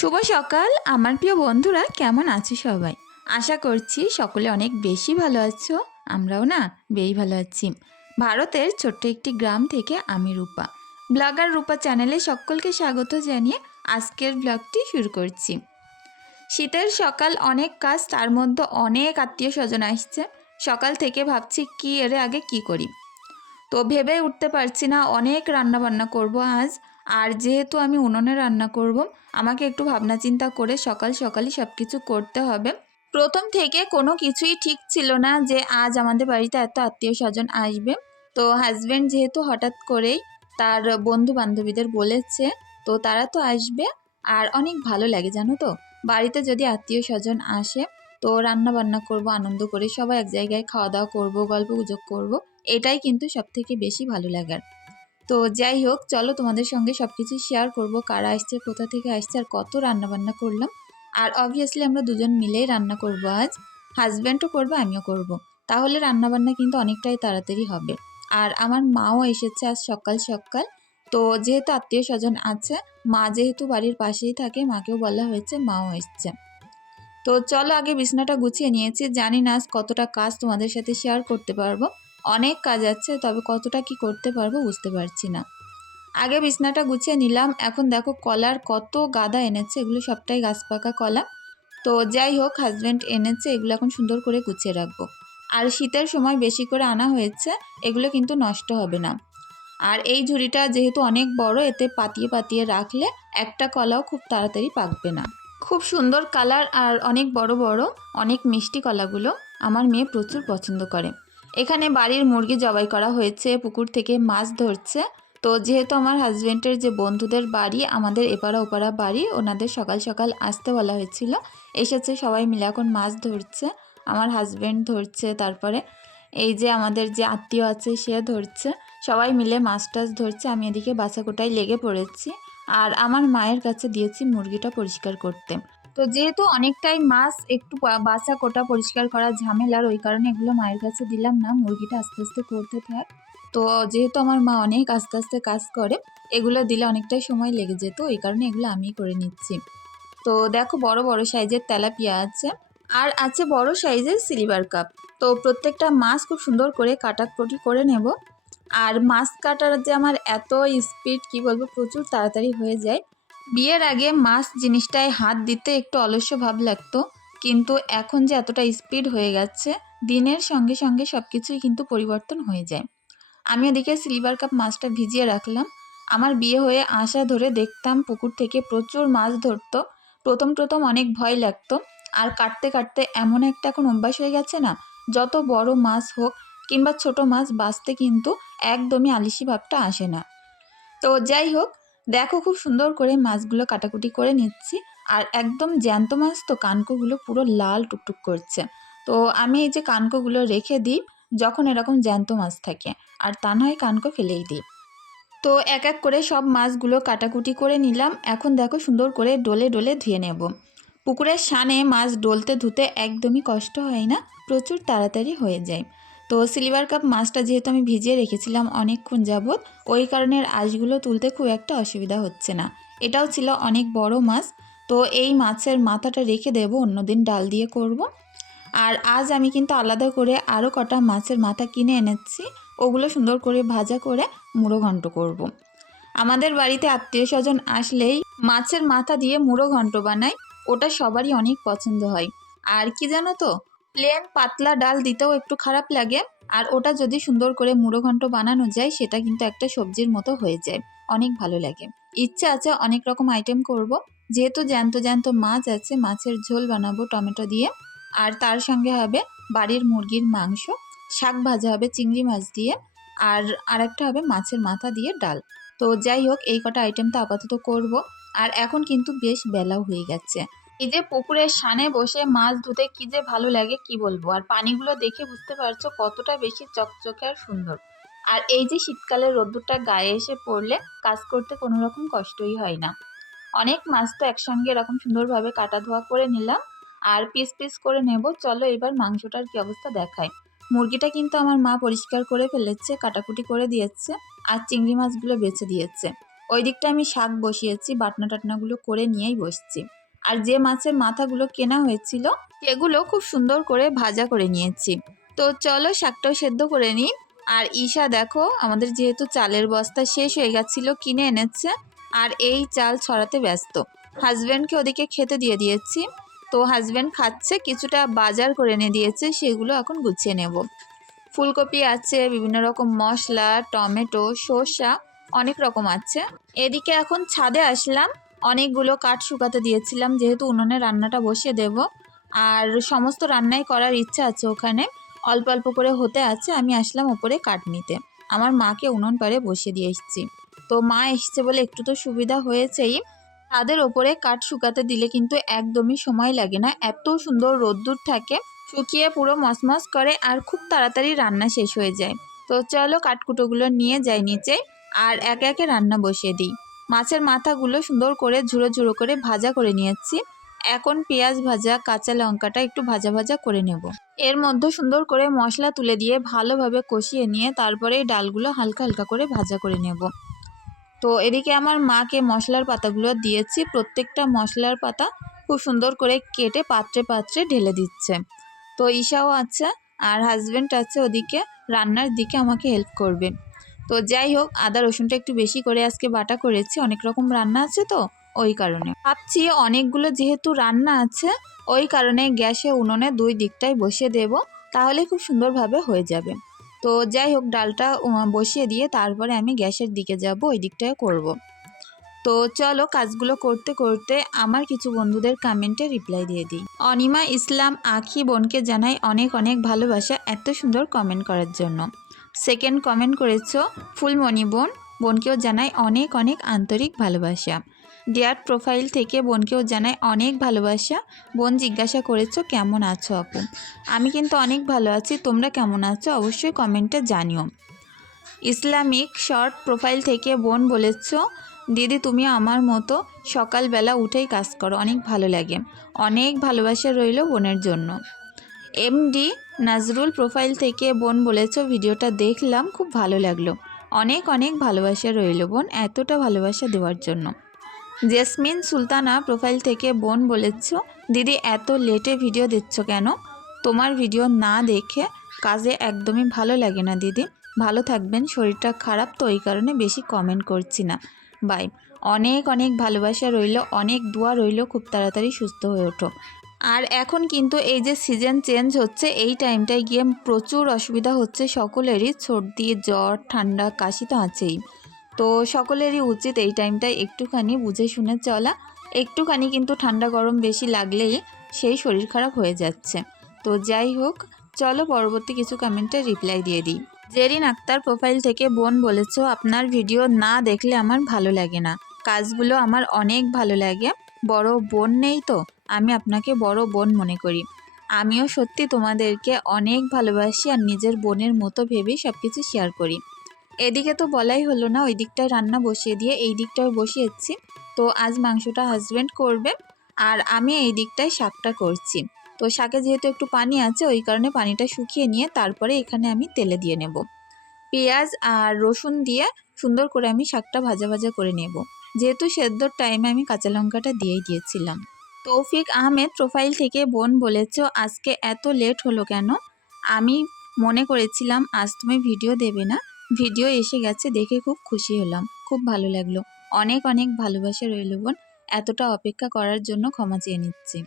শুভ সকাল। আমার প্রিয় বন্ধুরা, কেমন আছো সবাই? আশা করছি সকলে অনেক বেশি ভালো আছো। আমরাও না বেশ ভালো আছি। ভারতের ছোট্ট একটি গ্রাম থেকে আমি রূপা। ব্লগার রূপা চ্যানেলে সকলকে স্বাগত জানিয়ে আজকের ব্লগটি শুরু করছি। শীতের সকাল অনেক কাজ, তার মধ্যে অনেক আত্মীয় স্বজন আসছে। সকাল থেকে ভাবছি কি, এর আগে কি করি? তো ভেবে উঠতে পারছি না, অনেক রান্না বান্না করব আজ। আর যেহেতু আমি উনুনে রান্না করব, আমাকে একটু ভাবনা চিন্তা করে সকাল সকালই সব কিছু করতে হবে। প্রথম থেকে কোনো কিছুই ঠিক ছিল না যে আজ আমাদের বাড়িতে এত আত্মীয় স্বজন আসবে। তো হাজব্যান্ড যেহেতু হঠাৎ করেই তার বন্ধু বান্ধবীদের বলেছে, তো তারা তো আসবে। আর অনেক ভালো লাগে, জানো তো? বাড়িতে যদি আত্মীয় স্বজন আসে, তো রান্না বান্না করব, আনন্দ করে সবাই এক জায়গায় খাওয়া দাওয়া করব, গল্প গুজব করব, এটাই কিন্তু সব থেকে বেশি ভালো লাগার। তো যাই হোক, চলো তোমাদের সঙ্গে সব কিছু শেয়ার করব, কারা আসছে কোথা থেকে আসছে আর কত রান্না বান্না করলাম। আর অবভিয়াসলি আমরা দুজন মিলেই রান্না করব আজ। হাজব্যান্ডও করব, আমিও করব। তাহলে রান্না বান্না কিন্তু অনেকটাই তাড়াতাড়ি হবে। আর আমার মাও এসেছে আজ সকাল সকাল। তো যেহেতু আত্মীয় স্বজন আছে, মা যেহেতু বাড়ির পাশেই থাকে, মাকেও বলা হয়েছে মাও এসছে। তো চলো আগে বিছনাটা গুছিয়ে নিয়েছি। জানি না আজ কতটা কাজ তোমাদের সাথে শেয়ার করতে পারব। অনেক কাজ আছে, তবে কতটা কি করতে পারব বুঝতে পারছি না। আগে বিছনাটা গুছিয়ে নিলাম, এখন দেখো কলার কত গাদা এনেছে, এগুলো সবটাই গাছ পাকা কলা। তো যাই হোক হাজব্যান্ড এনেছে, এগুলো এখন সুন্দর করে গুছিয়ে রাখব। আর শীতের সময় বেশি করে আনা হয়েছে, এগুলো কিন্তু নষ্ট হবে না। আর এই ঝুড়িটা যেহেতু অনেক বড়, এতে পাতিয়ে পাতিয়ে রাখলে একটা কলাও খুব তাড়াতাড়ি পাকবে না। খুব সুন্দর কালার আর অনেক বড় বড়, অনেক মিষ্টি কলাগুলো আমার মেয়ে প্রচুর পছন্দ করে। এখানে বাড়ির মুরগি জবাই করা হয়েছে, পুকুর থেকে মাছ ধরছে। তো যেহেতু আমার হাজব্যান্ডের যে বন্ধুদের বাড়ি, আমাদের এপাড়া ওপাড়া বাড়ি, ওনাদের সকাল সকাল আসতে বলা হয়েছিল। এসেছে, সবাই মিলে এখন মাছ ধরছে। আমার হাজব্যান্ড ধরছে, তারপরে এই যে আমাদের যে আত্মীয় আছে, সে ধরছে। সবাই মিলে মাছ টাছ ধরছে, আমি এদিকে বাছাকোটায় লেগে পড়েছি। আর আমার মায়ের কাছে দিয়েছি মুরগিটা পরিষ্কার করতে। তো যেহেতু অনেকটাই মাছ, একটু বা- বাছা কোটা পরিষ্কার করা ঝামেলার ওই কারণে এগুলো মায়ের কাছে দিলাম না, মুরগিটা আস্তে আস্তে করতে থাক। তো যেহেতু আমার মা অনেক আস্তে আস্তে কাজ করে, এগুলো দিলে অনেকটাই সময় লেগে যেত এই কারণে এগুলো আমিই করে নিচ্ছি। তো দেখো বড় বড় সাইজের তেলাপিয়া আছে, আর আছে বড় সাইজের সিলভার কাপ। তো প্রত্যেকটা মাছ খুব সুন্দর করে কাটাকুটি করে নেব। আর মাছ কাটার যে আমার এত স্পিড কি বলব, প্রচুর তাড়াতাড়ি হয়ে যায়। বিয়ের আগে মাছ জিনিসটায় হাত দিতে একটু অলস্য ভাব লাগতো, কিন্তু এখন যে এতটা স্পিড হয়ে গেছে, দিনের সঙ্গে সঙ্গে সব কিছুই কিন্তু পরিবর্তন হয়ে যায়। আমি ওদিকে সিলভার কাপ মাছটা ভিজিয়ে রাখলাম। আমার বিয়ে হয়ে আসা ধরে দেখতাম পুকুর থেকে প্রচুর মাছ ধরতো। প্রথম প্রথম অনেক ভয় লাগতো। আর কাটতে কাটতে এমন একটা এখন অভ্যাস হয়ে গেছে না, যত বড় মাছ হোক কিংবা ছোট মাছ বাঁচতে কিন্তু একদমই আলিশি ভাবটা আসে না। তো যাই হোক দেখো খুব সুন্দর করে মাছগুলো কাটাকুটি করে নিচ্ছি আর একদম জ্যান্ত মাছ তো কানকোগুলো পুরো লাল টুকটুক করছে। তো আমি এই যে কানকোগুলো রেখে দিই, যখন এরকম জ্যান্ত মাছ থাকে, আর তা নয় কানকো ফেলেই দিই। তো এক এক করে সব মাছগুলো কাটাকুটি করে নিলাম, এখন দেখো সুন্দর করে ডলে ডলে ধুয়ে নেব। পুকুরের সানে মাছ ডলতে ধুতে একদমই কষ্ট হয় না, প্রচুর তাড়াতাড়ি হয়ে যায়। তো সিলভার কাপ মাছটা যেহেতু আমি ভিজিয়ে রেখেছিলাম অনেকক্ষণ যাবৎ, ওই কারণে আঁশগুলো তুলতে খুব একটা অসুবিধা হচ্ছে না এটাও ছিল অনেক বড় মাছ, তো এই মাছের মাথাটা রেখে দেবো, অন্যদিন ডাল দিয়ে করব। আর আজ আমি কিন্তু আলাদা করে আরও কটা মাছের মাথা কিনে এনেছি, ওগুলো সুন্দর করে ভাজা করে মুড়ো ঘন্ট করব। আমাদের বাড়িতে আত্মীয় স্বজন আসলেই মাছের মাথা দিয়ে মুড়ো ঘন্ট বানাই ওটা সবারই অনেক পছন্দ হয় আর কি জানো তো প্লেন পাতলা ডাল দিতেও একটু খারাপ লাগে, আর ওটা যদি সুন্দর করে মুড়ো ঘন্ট বানানো যায়, সেটা কিন্তু একটা সবজির মতো হয়ে যায়। অনেক ভালো লাগে। ইচ্ছে আছে অনেক রকম আইটেম করব। যেহেতু জ্যান্ত জ্যান্ত মাছ আছে, মাছের ঝোল বানাবো টমেটো দিয়ে। আর তার সঙ্গে হবে বাড়ির মুরগির মাংস, শাক ভাজা হবে চিংড়ি মাছ দিয়ে, আর আরেকটা হবে মাছের মাথা দিয়ে ডাল। তো যাই হোক, এই কটা আইটেম তো আপাতত করব। আর এখন কিন্তু বেশ বেলাও হয়ে গেছে। এই যে পুকুরের সানে বসে মাছ ধুতে কি যে ভালো লাগে কি বলব? আর পানিগুলো দেখে বুঝতে পারছ কতটা বেশি চকচকে আর সুন্দর। আর এই যে শীতকালে রোদ্দুরটা গায়ে এসে পড়লে কাজ করতে কোনো রকম কষ্টই হয় না। অনেক মাছ তো একসঙ্গে এরকম সুন্দরভাবে কাটা ধোয়া করে নিলাম আর পিস পিস করে নেব। চলো এবার মাংসটার কি অবস্থা দেখায় মুরগিটা কিন্তু আমার মা পরিষ্কার করে ফেলেছে, কাটাকুটি করে দিয়েছে আর চিংড়ি মাছগুলো বেছে দিয়েছে। ওই দিকটা আমি শাক বসিয়েছি, বাটনা টাটনাগুলো করে নিয়েই বসছি। আর যে মাছের মাথাগুলো কেনা হয়েছিল, সেগুলো খুব সুন্দর করে ভাজা করে নিয়েছি। তো চলো শাকটাও সেদ্ধ করে নিই। আর ঈশা দেখো, আমাদের যেহেতু চালের বস্তা শেষ হয়ে গেছিল, কিনে এনেছে। আর এই চাল ছড়াতে ব্যস্ত। হাজব্যান্ডকে ওদিকে খেতে দিয়ে দিয়েছি। তো হাজব্যান্ড খাচ্ছে, কিছুটা বাজার করে এনে দিয়েছে, সেগুলো এখন গুছিয়ে নেব। ফুলকপি আছে, বিভিন্ন রকম মশলা, টমেটো, শসা, অনেক রকম আছে। এদিকে এখন ছাদে আসলাম। অনেকগুলো কাঠ শুকাতে দিয়েছিলাম, যেহেতু উনুনে রান্নাটা বসিয়ে দেব। আর সমস্ত রান্নাই করার ইচ্ছা আছে ওখানে। অল্প অল্প করে হতে আছে, আমি আসলাম ওপরে কাঠ নিতে। আমার মাকে উনুন পাড়ে বসিয়ে দিয়ে এসেছি। তো মা এসছে বলে একটু তো সুবিধা হয়েছেই। তাদের ওপরে কাঠ শুকাতে দিলে কিন্তু একদমই সময় লাগে না। এত সুন্দর রোদ্দুর থাকে, শুকিয়ে পুরো মসমস করে আর খুব তাড়াতাড়ি রান্না শেষ হয়ে যায়। তো চলো কাঠকুটোগুলো নিয়ে যাই নিচে, আর একে একে রান্না বসিয়ে দিই। মাছের মাথাগুলো সুন্দর করে ঝুড়ো ঝুড়ো করে ভাজা করে নিয়েছি। এখন পেঁয়াজ ভাজা, কাঁচা লঙ্কাটা একটু ভাজা ভাজা করে নেব। এর মধ্যে সুন্দর করে মশলা তুলে দিয়ে ভালোভাবে কষিয়ে নিয়ে তারপরে ডালগুলো হালকা হালকা করে ভাজা করে নেব। তো এদিকে আমার মাকে মশলার পাতাগুলো দিয়েছি। প্রত্যেকটা মশলার পাতা খুব সুন্দর করে কেটে পাত্রে পাত্রে ঢেলে দিচ্ছে। তো ঈশাও আছে আর হাজব্যান্ড আছে ওদিকে, রান্নার দিকে আমাকে হেল্প করবে। তো যাই হোক, আদা, রসুনটা একটু বেশি করে আজকে বাটা করেছি। অনেক রকম রান্না আছে তো, ওই কারণে। ভাবছি অনেকগুলো যেহেতু রান্না আছে, ওই কারণে গ্যাসে উনুনে দুই দিকটাই বসিয়ে দেব, তাহলে খুব সুন্দরভাবে হয়ে যাবে। তো যাই হোক, ডালটা বসিয়ে দিয়ে তারপরে আমি গ্যাসের দিকে যাব, ওই দিকটায় করব। তো চলো কাজগুলো করতে করতে আমার কিছু বন্ধুদের কমেন্টে রিপ্লাই দিয়ে দিই। অনিমা ইসলাম আখি বোনকে জানাই অনেক অনেক ভালোবাসা, এত সুন্দর কমেন্ট করার জন্য। সেকেন্ড কমেন্ট করেছ, ফুলমণি বোন, বোনকেও জানাই অনেক অনেক আন্তরিক ভালোবাসা। ডিয়ার প্রোফাইল থেকে বোনকেও জানাই অনেক ভালোবাসা। বোন জিজ্ঞাসা করেছ, কেমন আছো আপু? আমি কিন্তু অনেক ভালো আছি, তোমরা কেমন আছো? অবশ্যই কমেন্টে জানিও। ইসলামিক শর্ট প্রোফাইল থেকে বোন বলেছ, দিদি তুমি আমার মতো সকালবেলা উঠেই কাজ করো, অনেক ভালো লাগে। অনেক ভালোবাসা রইল বোনের জন্য। এমডি নাজরুল প্রোফাইল থেকে বোন বলেছ, ভিডিওটা দেখলাম, খুব ভালো লাগল। অনেক অনেক ভালোবাসা রইল বোন, এতটা ভালোবাসা দেওয়ার জন্য। জেসমিন সুলতানা প্রোফাইল থেকে বোন বলেছ, দিদি, এত লেটে ভিডিও দিচ্ছ কেন? তোমার ভিডিও না দেখে কাজে একদমই ভালো লাগে না দিদি। ভালো থাকবেন, শরীরটা খারাপ, তো এই কারণে বেশি কমেন্ট করছি না। বাই অনেক অনেক ভালোবাসা রইল, অনেক দোয়া রইল, খুব তাড়াতাড়ি সুস্থ হয়ে ওঠো। আর এখন কিন্তু এই যে সিজন চেঞ্জ হচ্ছে, এই টাইমটায় গিয়ে প্রচুর অসুবিধা হচ্ছে সকলেরই। সর্দি, জ্বর, ঠান্ডা, কাশি তো আছেই। তো সকলেরই উচিত এই টাইমটায় একটুখানি বুঝে শুনে চলা। একটুখানি কিন্তু ঠান্ডা গরম বেশি লাগলেই সেই শরীর খারাপ হয়ে যাচ্ছে। তো যাই হোক, চলো পরবর্তী কিছু কমেন্টে রিপ্লাই দিয়ে দিই। জেরিন আক্তার প্রোফাইল থেকে বোন বলেছ, আপনার ভিডিও না দেখলে আমার ভালো লাগে না। কাজগুলো আমার অনেক ভালো লাগে। বড় বোন নেই তো? আমি আপনাকে বড় বোন মনে করি। আমিও সত্যি তোমাদেরকে অনেক ভালোবাসি আর নিজের বোনের মতো ভেবেই সব কিছু শেয়ার করি। এদিকে তো বলাই হলো না, ওই দিকটায় রান্না বসিয়ে দিয়ে এই দিকটায় বসিয়েছি। তো আজ মাংসটা হাজব্যান্ড করবে আর আমি এই দিকটায় শাকটা করছি। তো শাকে যেহেতু একটু পানি আছে, ওই কারণে পানিটা শুকিয়ে নিয়ে তারপরে এখানে আমি তেলে দিয়ে নেব। পেঁয়াজ আর রসুন দিয়ে সুন্দর করে আমি শাকটা ভাজা ভাজা করে নেব। যেহেতু সেদ্ধর টাইমে আমি কাঁচা লঙ্কাটা দিয়েই দিয়েছিলাম। তৌফিক আহমেদ প্রোফাইল থেকে বোন বলেছ, আজকে এত লেট হলো কেন? আমি মনে করেছিলাম আজ তুমি ভিডিও দেবে না। ভিডিও এসে গেছে, দেখে খুব খুশি হলাম, খুব ভালো লাগল। অনেক অনেক ভালোবাসা রইল বোন, এতটা অপেক্ষা করার জন্য ক্ষমা চেয়ে নিচ্ছি।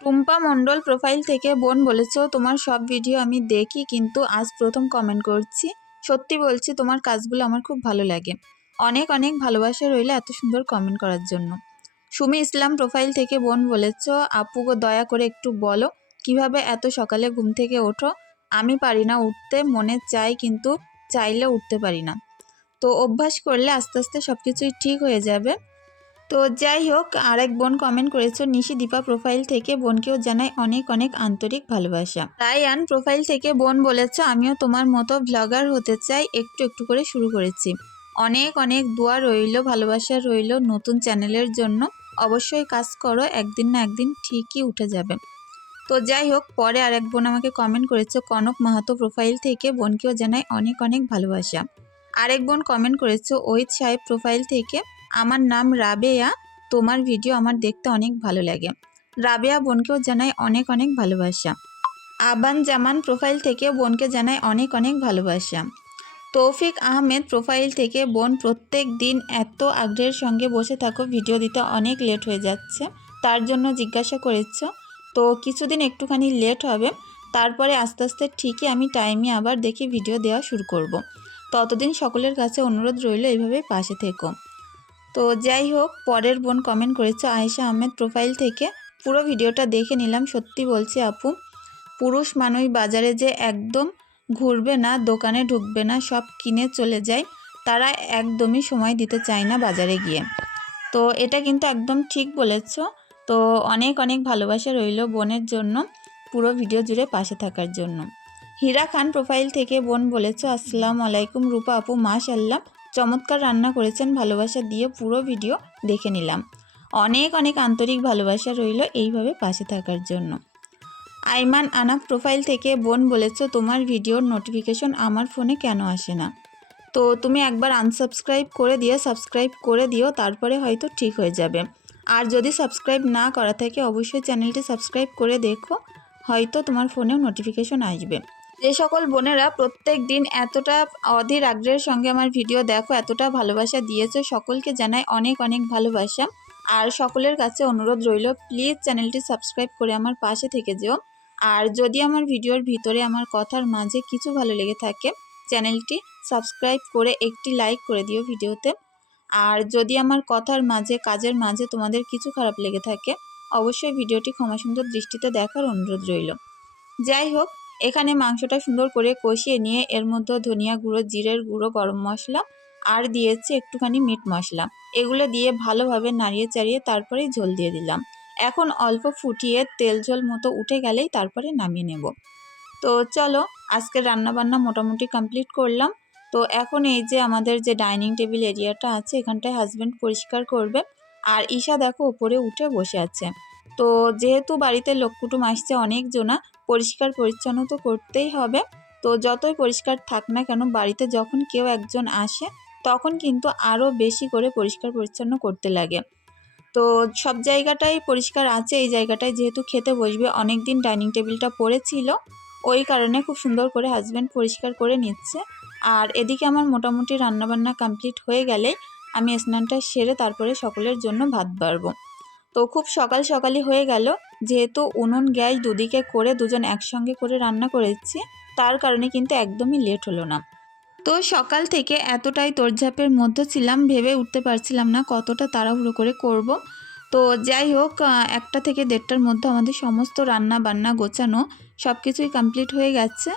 টুম্পা মণ্ডল প্রোফাইল থেকে বোন বলেছ, তোমার সব ভিডিও আমি দেখি, কিন্তু আজ প্রথম কমেন্ট করছি। সত্যি বলছি, তোমার কাজগুলো আমার খুব ভালো লাগে। অনেক অনেক ভালোবাসা রইলে এত সুন্দর কমেন্ট করার জন্য। সুমি ইসলাম প্রোফাইল থেকে বোন বলেছ, আপুগো দয়া করে একটু বলো, কীভাবে এত সকালে ঘুম থেকে ওঠো? আমি পারি না উঠতে, মনে চাই কিন্তু চাইলে উঠতে পারি না। তো অভ্যাস করলে আস্তে আস্তে সব কিছুই ঠিক হয়ে যাবে। তো যাই হোক, আরেক বোন কমেন্ট করেছ, নিশি দীপা প্রোফাইল থেকে বোনকেও জানাই অনেক অনেক আন্তরিক ভালোবাসা। রায়ান প্রোফাইল থেকে বোন বলেছ, আমিও তোমার মতো ব্লগার হতে চাই, একটু একটু করে শুরু করেছি। অনেক অনেক দোয়া রইল, ভালোবাসা রইল নতুন চ্যানেলের জন্য। অবশ্যই কাজ করো, একদিন না একদিন ঠিকই উঠে যাবে। তো যাই হোক, পরে আর এক বোন আমাকে কমেন্ট করেছে, কনক মাহাতো প্রোফাইল থেকে বোনকেও জানাই অনেক অনেক ভালোবাসা। আরেক বোন কমেন্ট করেছে, ওহিত সাহেব প্রোফাইল থেকে, আমার নাম রাবেয়া, তোমার ভিডিও আমার দেখতে অনেক ভালো লাগে। রাবেয়া বোনকেও জানাই অনেক অনেক ভালোবাসা। আবান জামান প্রোফাইল থেকে বোনকে জানাই অনেক অনেক ভালোবাসা। তৌফিক আহমেদ প্রোফাইল থেকে বোন প্রত্যেক দিন এত আগ্রহের সঙ্গে বসে থাকো, ভিডিও দিতে অনেক লেট হয়ে যাচ্ছে। তার জন্য জিজ্ঞাসা করেছ। তো কিছুদিন একটুখানি লেট হবে, তারপরে আস্তে আস্তে ঠিকই আমি টাইমে আবার দেখি ভিডিও দেওয়া শুরু করব। ততদিন সকলের কাছে অনুরোধ রইল এইভাবে পাশে থেকো। তো যাই হোক, পরের বোন কমেন্ট করেছে, আয়েশা আহমেদ প্রোফাইল থেকে পুরো ভিডিওটা দেখে নিলাম, সত্যি বলছি আপু। পুরুষ মানুষ বাজারে যে একদম ঘুরবে না, দোকানে ঢুকবে না, সব কিনে চলে যায়। তারা একদমই সময় দিতে চায় না বাজারে গিয়ে। তো এটা কিন্তু একদম ঠিক বলেছ। তো অনেক অনেক ভালোবাসা রইল বোনের জন্য পুরো ভিডিও জুড়ে পাশে থাকার জন্য। হীরা খান প্রোফাইল থেকে বোন বলেছ, আসসালাম আলাইকুম রূপা আপু মাশাল্লাহ চমৎকার রান্না করেছেন, ভালোবাসা দিয়ে পুরো ভিডিও দেখে নিলাম। অনেক অনেক আন্তরিক ভালোবাসা রইল এইভাবে পাশে থাকার জন্য। আইমান আনাফ প্রোফাইল থেকে বোন বলেছ, তোমার ভিডিওর নোটিফিকেশন আমার ফোনে কেন আসে না? তো তুমি একবার আনসাবস্ক্রাইব করে দিয়ে, সাবস্ক্রাইব করে দিও, তারপরে হয়তো ঠিক হয়ে যাবে। আর যদি সাবস্ক্রাইব না করা থাকে, অবশ্যই চ্যানেলটি সাবস্ক্রাইব করে দেখো, হয়তো তোমার ফোনেও নোটিফিকেশন আসবে। যে সকল বোনেরা প্রত্যেক দিন এতটা অধীর আগ্রহের সঙ্গে আমার ভিডিও দেখো, এতটা ভালোবাসা দিয়েছ, সকলকে জানাই অনেক অনেক ভালোবাসা। আর সকলের কাছে অনুরোধ রইল, প্লিজ চ্যানেলটি সাবস্ক্রাইব করে আমার পাশে থেকে যেও। আর যদি আমার ভিডিওর ভিতরে আমার কথার মাঝে কিছু ভালো লেগে থাকে, চ্যানেলটি সাবস্ক্রাইব করে একটি লাইক করে দিও ভিডিওতে। আর যদি আমার কথার মাঝে, কাজের মাঝে তোমাদের কিছু খারাপ লেগে থাকে, অবশ্যই ভিডিওটি ক্ষমা সুন্দর দৃষ্টিতে দেখার অনুরোধ রইল। যাই হোক, এখানে মাংসটা সুন্দর করে কষিয়ে নিয়ে এর মধ্যে ধনিয়া গুঁড়ো, জিরের গুঁড়ো, গরম মশলা আর দিয়েছি একটুখানি মিট মশলা। এগুলো দিয়ে ভালোভাবে নাড়িয়ে চাড়িয়ে তারপরেই ঝোল দিয়ে দিলাম। এখন অল্প ফুটিয়ে তেল ঝোল মতো উঠে গেলেই তারপরে নামিয়ে নেব। তো চলো আজকের রান্নাবান্না মোটামুটি কমপ্লিট করলাম। তো এখন এই যে আমাদের যে ডাইনিং টেবিল এরিয়াটা আছে, এখানটায় হাজব্যান্ড পরিষ্কার করবে। আর ঈশা দেখো উপরে উঠে বসে আছে। তো যেহেতু বাড়িতে লোক কুটুম আসছে অনেকজনা, পরিষ্কার পরিচ্ছন্ন তো করতেই হবে। তো যতই পরিষ্কার থাক না কেন, বাড়িতে যখন কেউ একজন আসে, তখন কিন্তু আরও বেশি করে পরিষ্কার পরিচ্ছন্ন করতে লাগে। তো সব জায়গাটাই পরিষ্কার আছে, এই জায়গাটায় যেহেতু খেতে বসবে অনেক দিন ডাইনিং টেবিলটা পড়েছিল। ওই কারণে খুব সুন্দর করে হাজব্যান্ড পরিষ্কার করে নিচ্ছে। আর এদিকে আমার মোটামুটি রান্নাবান্না কমপ্লিট হয়ে গেলে আমি স্নানটা সেরে তারপরে সকলের জন্য ভাত বাড়বো। তো খুব সকাল সকালই হয়ে গেল, যেহেতু উনুন, গ্যাস দুদিকে করে দুজন একসঙ্গে করে রান্না করেছি, তার কারণে কিন্তু একদমই লেট হলো না। তো সকাল থেকে এতটাই তোড়ঝাপের মধ্যে ছিলাম, ভেবে উঠতে পারছিলাম না কতটা তাড়াহুড়ো করে করব। তো যাই হোক একটা থেকে দেড়টার মধ্যে আমাদের সমস্ত রান্না বান্না গোছানো সব কিছুই কমপ্লিট হয়ে গেছে।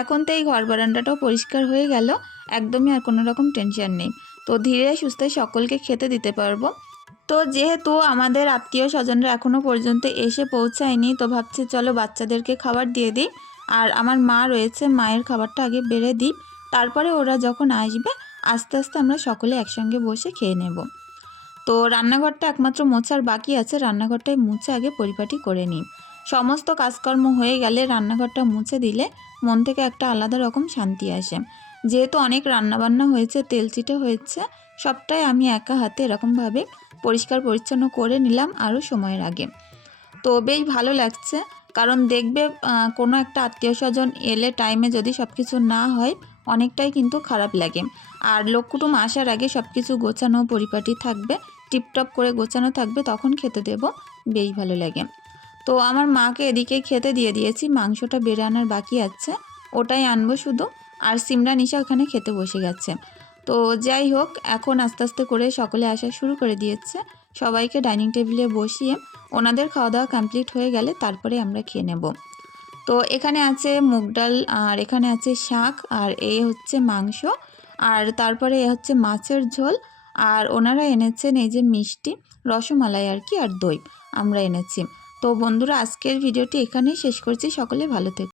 এখন তো এই ঘর বারান্দাটাও পরিষ্কার হয়ে গেল, একদমই আর কোনো রকম টেনশন নেই। তো ধীরে সুস্থে সকলকে খেতে দিতে পারব। তো যেহেতু আমাদের আত্মীয় স্বজনরা এখনও পর্যন্ত এসে পৌঁছায়নি, তো ভাবছি চলো বাচ্চাদেরকে খাবার দিয়ে দিই। আর আমার মা রয়েছে, মায়ের খাবারটা আগে বেড়ে দিই তারপরে ওরা যখন আসবে, আস্তে আস্তে আমরা সকলে একসঙ্গে বসে খেয়ে নেব। তো রান্নাঘরটা একমাত্র মোছার বাকি আছে, রান্নাঘরটাই মুছে আগে পরিপাটি করে নিই। সমস্ত কাজকর্ম হয়ে গেলে রান্নাঘরটা মুছে দিলে মন থেকে একটা আলাদা রকম শান্তি আসে। যেহেতু অনেক রান্নাবান্না হয়েছে তেলচিটে হয়েছে, সবটাই আমি একা হাতে এরকমভাবে পরিষ্কার পরিচ্ছন্ন করে নিলাম আরও সময়ের আগে। তো বেশ ভালো লাগছে, কারণ দেখবে কোনো একটা আত্মীয় স্বজন এলে টাইমে যদি সব কিছু না হয় অনেকটাই কিন্তু খারাপ লাগে। আর লোক কুটুম আসার আগে সব কিছু গোছানো পরিপাটি থাকবে, টিপটপ করে গোছানো থাকবে, তখন খেতে দেব, বেশ ভালো লাগে। তো আমার মাকে এদিকে খেতে দিয়ে দিয়েছি, মাংসটা বেড়ে আনার বাকি আছে, ওটাই আনব শুধু, আর সিমরা নিশা ওখানে খেতে বসে গেছে। তো যাই হোক, এখন আস্তে আস্তে করে সকলে আসা শুরু করে দিয়েছে, সবাইকে ডাইনিং টেবিলে বসিয়ে ওনাদের খাওয়া দাওয়া কমপ্লিট হয়ে গেলে তারপরে আমরা খেয়ে নেব। তো এখানে আছে মুগ ডাল, আর এখানে আছে শাক, আর এ হচ্ছে মাংস, আর তারপরে এ হচ্ছে মাছের ঝোল, আর ওনারা এনেছেন এই যে মিষ্টি, রসমালাই আর কি, আর দই আমরা এনেছি। তো বন্ধুরা, আজকের ভিডিওটি এখানেই শেষ করছি। সকলে ভালো থেকো।